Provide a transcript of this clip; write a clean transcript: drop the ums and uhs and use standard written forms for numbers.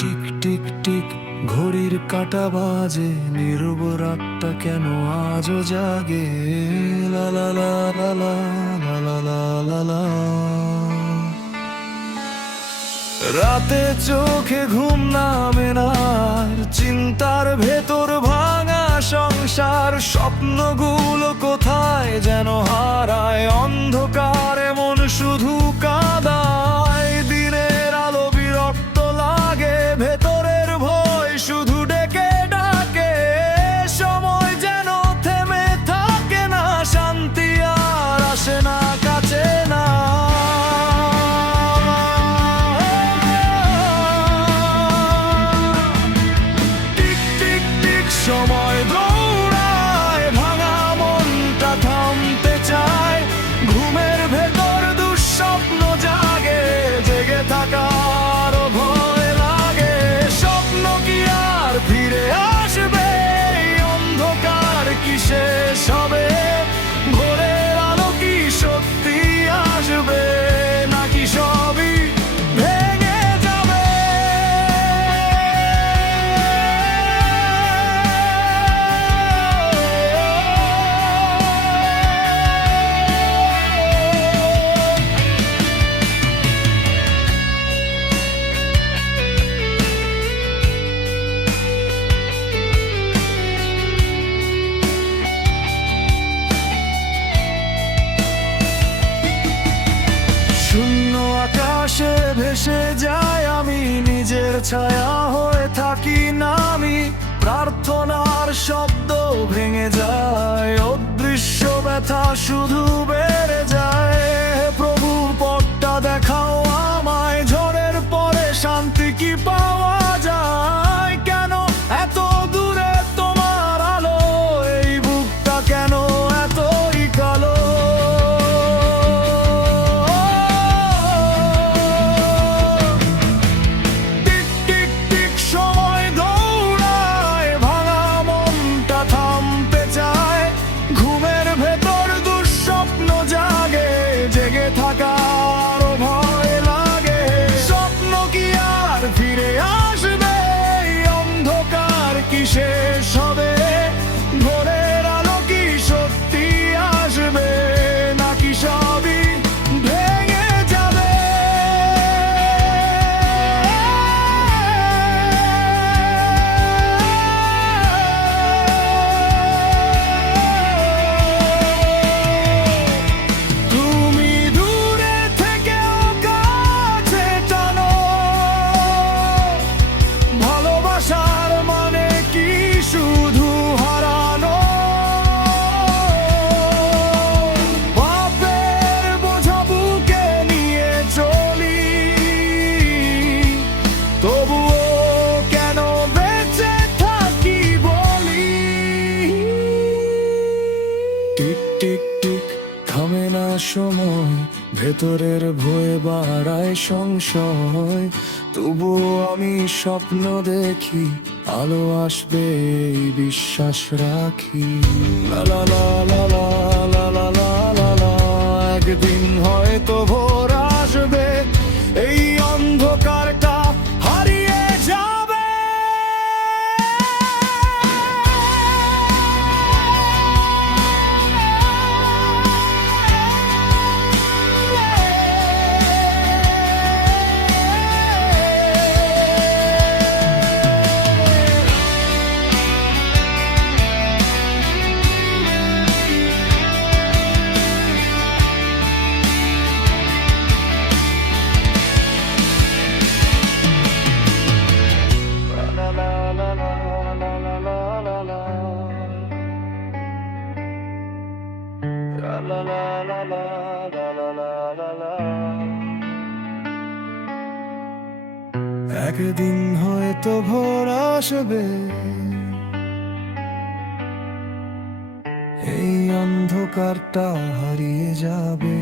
Tick tick tick ঘড়ির কাঁটা বাজে, নীরব রাতটা কেন আজও জাগে। লা লা লা লা লা লা লা লা লা। রাতে চোখে ঘুম নামে না, চিন্তার ভেতর ভাঙা সংসার, স্বপ্নগুলো কোথায় যেন হারায়, অন্ধকারে মন শুধু কাঁদায়। দিনের আলো বিরক্ত লাগে, ভেতরের ভয় শুধু ডেকে ডাকে। সময় যেন থেমে থাকে না, শান্তি আর আসে না কাছে না। সময় দৌড়ায়, ভাঙা মনটা থামতে চায়, ঘুমের ভেতর দুঃস্বপ্ন জাগে, জেগে থাকার ভয় লাগে। স্বপ্ন কি আর ফিরে আসবে? অন্ধকার কি শেষ হবে? ভোরের আলো কি সত্যি আসবে, নাকি সবই ভেঙে যাবে? শূন্য আকাশে ভেসে যায় আমি, নিজের ছায়া হয়ে থাকি না আমি। প্রার্থনার শব্দ ভেঙে যায়, অদৃশ্য ব্যথা শুধু বেড়ে যায়। প্রভু পথটা দেখাও আমায়, ঝড়ের পরে শান্তি কি পাওয়া যায়? কেন এত দূরে তোমার আলো, এই বুকটা কেন এতই কালো? থাকার ভয় লাগে, স্বপ্ন কি আর ফিরে আসবে? অন্ধকার কি শেষ হবে? ভোরের আলো কি সত্যি আসবে, নাকি সবই ভেঙে যাবে? টিক টিক টিক থামে না সময়, ভেতরের ভয়ে বাড়ায় সংশয়। তবুও আমি স্বপ্ন দেখি, আলো আসবে এই বিশ্বাস রাখি। লা লা লা লা লা লা লা লা লা। একদিন হয়তো ভোর আসবে, এই অন্ধকারটা হারিয়ে যাবে। La la la la la la la la la। একদিন হয়তো ভোর আসবে, এই অন্ধকারটা হারিয়ে যাবে।